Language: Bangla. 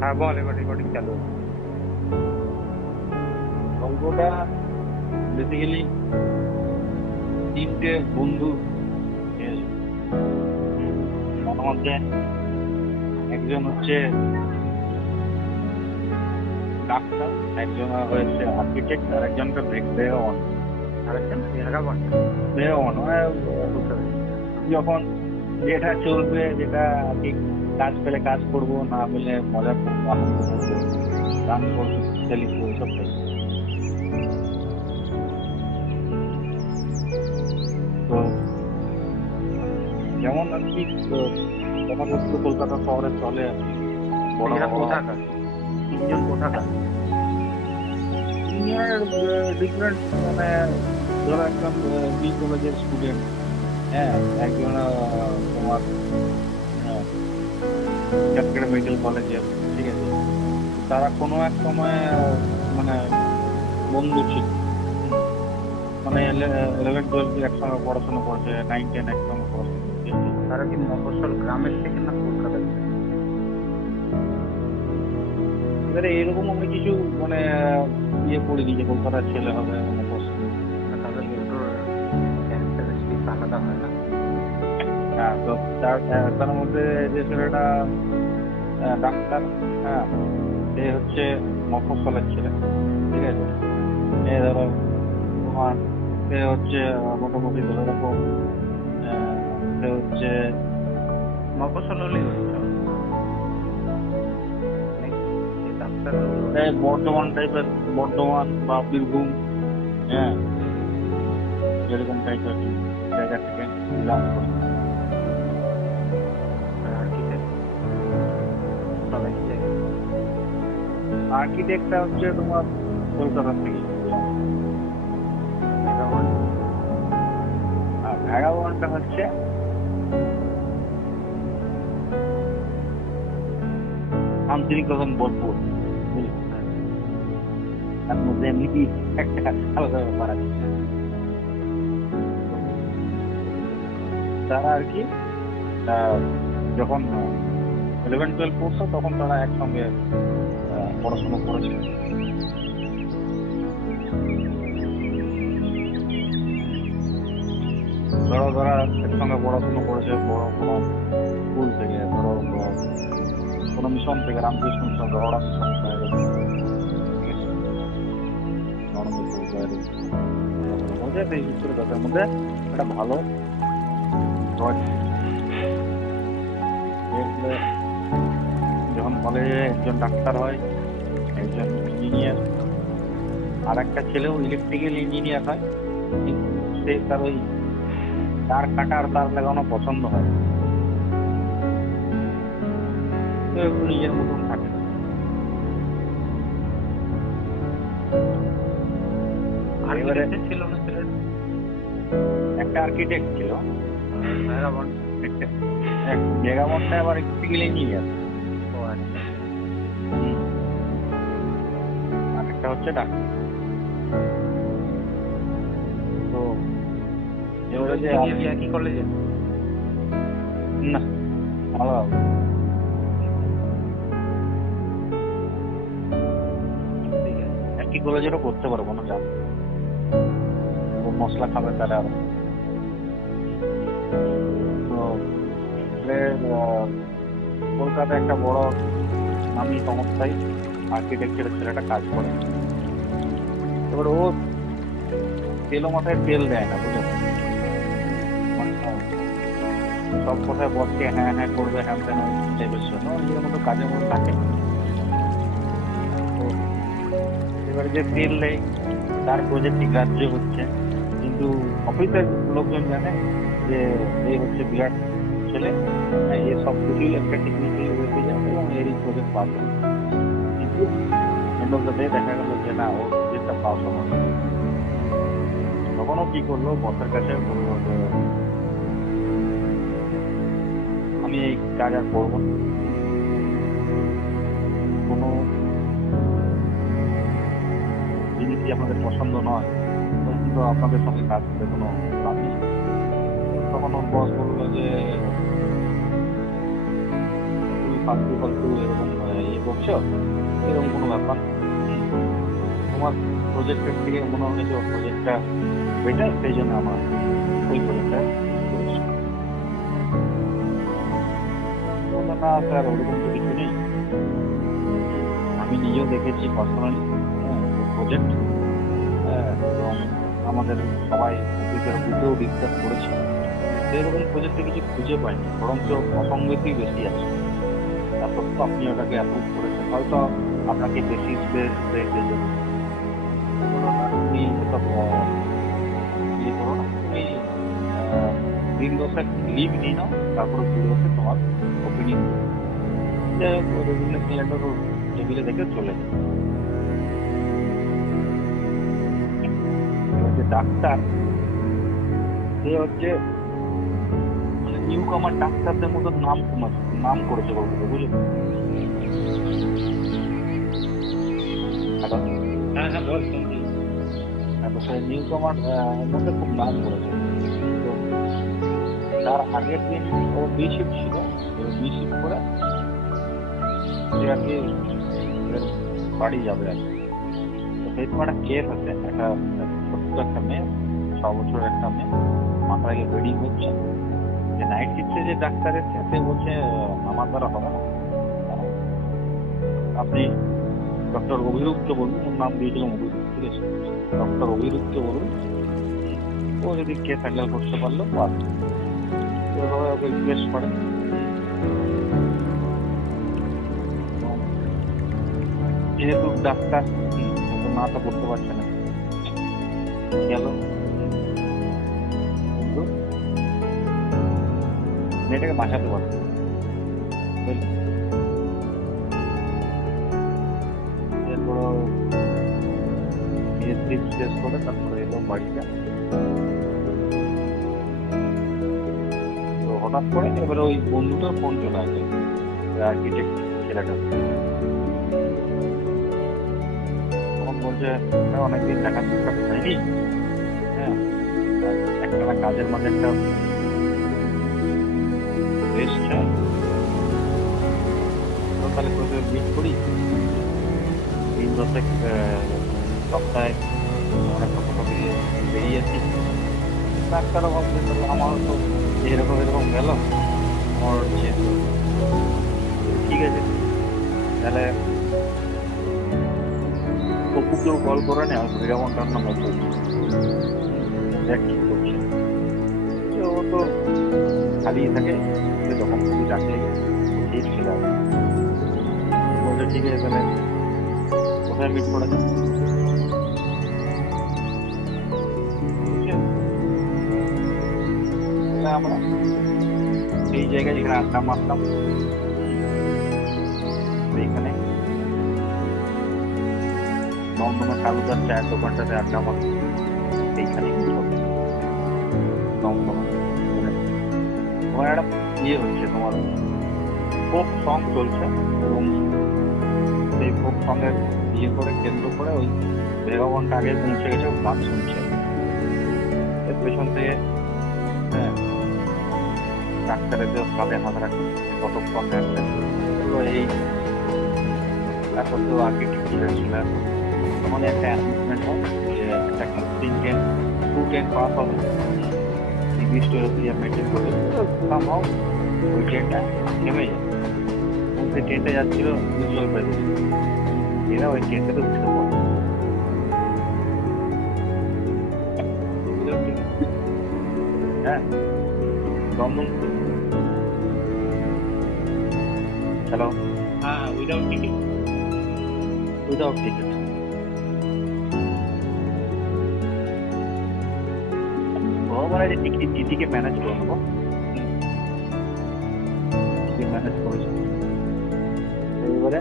হ্যাঁ বল, এবার রেকর্ডিং চালু আছে। গল্পটা বেসিক্যালি তিনটে বন্ধু, ঠিক আছে? তার মধ্যে একজন হচ্ছে ডাক্তার, একজন হচ্ছে আর্কিটেক্ট, আর একজনটা বেগবান। আরেকজন ভেগাবন। বেগবান মানে যখন যেটা চলবে, যেটা ঠিক কাজ পেলে কাজ করবো, না পেলে মজা করবো, আনন্দ করবো, গান করবো, খেলিব, এসব টাইপ। তো যেমন আর কি আমাদের তো কলকাতা শহরে চলে আর কি বড় এরা বড় কোথাকার? তিনজন কোথাকার? সিনিয়র ডিফারেন্ট, মানে ধরো একদম বি কলেজের স্টুডেন্ট, হ্যাঁ, একজন তোমার ক্যালকাটা মেডিকেল কলেজের, ঠিক আছে? তারা কোনো এক সময় মানে বন্ধু ছিল, মানে 11-12 একসঙ্গে পড়াশোনা করেছে, 9-10 একসঙ্গে পড়াশোনা করছে। তারা কি মফস্বল গ্রামের থেকে না কলকাতা থেকে? এবারে এরকম আমি কিছু মানে ইয়ে পড়িনি যে কলকাতার ছেলে হবে মানে পছন্দ। তাদের দুটোর ক্যারেক্টারিস্টিক আলাদা হয় না? হ্যাঁ, তো তার মধ্যে যে ছেলেটা ডাক্তার, হ্যাঁ, সে হচ্ছে মফস্বলের ছেলে, ঠিক আছে? এ ধরো তোমার সে হচ্ছে মোটামুটি ধরে রাখো সে হচ্ছে মফস্বল হলেই হচ্ছে ডাক্তার। বর্ধমান টাইপের, বর্ধমান বা বীরভূম, হ্যাঁ, এরকম টাইপের জায়গা থেকে বিলং করে। আর্কিটেক্টটা হচ্ছে তোমার কলকাতা থেকে, আর ভ্যাগাবনটা হচ্ছে শান্তিনিকেতন বোলপুর। তার মধ্যে এমনি একটা আলাদা ব্যাপার আছে। তারা আর কি যখন 11-12 পড়তো তখন তারা একসঙ্গে পড়াশোনা করেছিল। ধরো তারা একসঙ্গে পড়াশোনা করেছে বড় কোনো স্কুল থেকে, ধরো কোনো মিশন থেকে, রামকৃষ্ণ মিশন, রহড়া মিশন, এই ভিতরে তাদের মধ্যে একটা ভালো যখন কলেজে একজন ডাক্তার হয়, একজন ইঞ্জিনিয়ার, আর একটা ছেলেও ইলেকট্রিক্যাল ইঞ্জিনিয়ার হয়, কিন্তু সে তার ওই তার কাটার তার লাগানো পছন্দ হয়, তো এগুলো নিজের মতন থাকে। এবারে ছিল না ছেলের? একটা আর্কিটেক্ট ছিল, ভেগাবন। ভেগাবনটা আবার ইলেকট্রিক্যাল ইঞ্জিনিয়ার। ও আচ্ছা। আর একটা হচ্ছে ডাক্তার। তো এবারে যে একই কলেজে না, আলাদা একই কলেজেরও করতে পারবো না, জানো মশলা খাবে তারা। তো কলকাতায় একটা বড় নামি সংস্থায় আর্কিটেকচারের ছেলেটা কাজ করে। এবার ও তেলো মাথায় তেল দেয় না, বুঝলো? সব কথায় বসকে হ্যাঁ হ্যাঁ করবে, হ্যাঁ তেন টাইপের জন্য নিজের মতো কাজের মধ্যে থাকে। তো এবারে যে তেল দেয় তার প্রজেক্টটি গ্রাহ্য হচ্ছে, কিন্তু অফিসের লোকজন জানে যে এই হচ্ছে বিরাট ছেলে, এই সব কিছুই একটা টেকনিক্যালি রেখে যাবে এবং এরই প্রজেক্ট পাস হবে। কিন্তু এন্ড অফ দ্য ডে দেখা গেল যে না, ওর প্রজেক্টটা পাস হবে। তখনও কি করলো, বসের কাছে বললো যে আমি এই কাজ আর করবো না, কোনো জিনিসই আপনাদের পছন্দ নয়, কিন্তু আপনাদের সঙ্গে কাজ করে কোনো লাভ নেই। তখন ওর বস বললো যে তুই ফালতু ফালতু এরকম করছো, এরকম কোনো ব্যাপার না। তোমার প্রজেক্টের থেকে মনে হয় যে প্রজেক্টটা বেটার, সেই জন্য আমার ওই প্রজেক্টটা করেছি। বললো, না স্যার ওরকম তো কিছু নেই, আমি নিজেও দেখেছি পার্সোনালি প্রজেক্ট, এবং আমাদের সবাই অফিসের গ্রুপেও ডিসকাস করেছি, এরকম প্রজেক্টে কিছু খুঁজে পাইনি, বরঞ্চ অসঙ্গতি বেশি আছে। তারপর তো আপনি ওটাকে অ্যাপ্রুভ করেছেন, হয়তো আপনাকে বেসিস রেটের জন্য তুমি এসব ইয়ে করো না, তুমি দিন দশেক লিভ নিয়ে নাও, তারপরে ঘুরে এসে তোমার ওপিনিয়ন রেজিগনেশন লেটার টেবিলে দেখে চলে যাবে। এবার যে ডাক্তার, সে হচ্ছে মানে নিউ কামার ডাক্তারদের মতো নাম করেছে বলতে, বুঝলে? হ্যালো, হ্যাঁ হ্যাঁ বল শুনছি। তো সে নিউ কামার মধ্যে খুব নাম করেছে। তো তার আগের দিন ও বি শিফট ছিল, বি শিফট করে সে আর কি বাড়ি যাবে আর কি। তো সেই সময় একটা কেস আছে, একটা ছোট্ট একটা মেয়ে, 6 বছরের একটা মেয়ে, মাথায় গিয়ে ব্লিডিং হচ্ছে। যে নাইট শিফটে যে ডাক্তার এসছে, সে বলছে আমার দ্বারা হবে না, আপনি ডক্টর অভিরুক্ত বলুন, ওর নাম দিয়েছিলাম অভিরুক্ত, ঠিক আছে, ডক্টর অভিরুক্ত বলুন, ও যদি কেস হ্যান্ডেল করতে পারলো পারবে। এভাবে ওকে রিকোয়েস্ট করে, যেহেতু ডাক্তার না তো করতে পারছে না, গেল। কিন্তু মেয়েটাকে বাঁচাতে পারবে, এরপর শেষ করে তারপরে এলো বাড়িটা। তো হঠাৎ করে এবারে ওই বন্ধুটার ফোন চলে আসে, আর্কিটেক্ট ছেলেটা, তখন বলছে অনেকদিন দেখা সাক্ষাৎ হয়নি, হ্যাঁ একটা না কাজের মাঝে একটা রেস্ট চাই, তো তাহলে কোথাও মিট করি, দিন দশেক সপ্তাহে আমরা একটা কোথাও বেরিয়েছি। ডাক্তারও ভাবছে তাহলে আমারও তো এরকম এরকম গেল, আমার হচ্ছে ঠিক আছে, তাহলে অপুকেও কল করে নেয়, ভেগামনটার নাম অপু, দেখ কি করছে। ও তো খালি থাকে, যখন খুবই ডাকে ঠিক চলে আসে, বলছে ঠিক আছে তাহলে কোথায় মিট করা যায়। আমরা এই জায়গায় যেখানে আড্ডা মারতাম, এইখানে দমদমে কালুদার চায়ের দোকানটাতে আড্ডা মারতাম, এইখানে দমদমে তোমার একটা ইয়ে হচ্ছে, তোমার ফোক সং চলছে, এবং সেই ফোক সঙ্গের ইয়ে করে কেন্দ্র করে ওই ভেগাবনটা আগে পৌঁছে গেছে, গান শুনছে। এর পেছন থেকে হ্যাঁ ডাক্তারের যে কাঁধে হাত রাখে কতক্ষণ এই তারপর তো আর্কিটেক্ট ছিল, তখন একটা অ্যানাউন্সমেন্ট হয় যে একটা 210 পাস হবে, নির্দিষ্ট মেনটেন করে সামহাও ওই ট্রেনটা থেমে যায়, এবং সেই ট্রেনটা যাচ্ছিল জলপাইগুড়ি, এরা ওই ট্রেনটাতে উঠতে পড়ে। হ্যাঁ দমদম, হ্যালো, হ্যাঁ উইদাউট টিকিট। Without ticket. ও বলে যে টিটিকে ম্যানেজ করে নেবো, টিটি ম্যানেজ করেছে। এবারে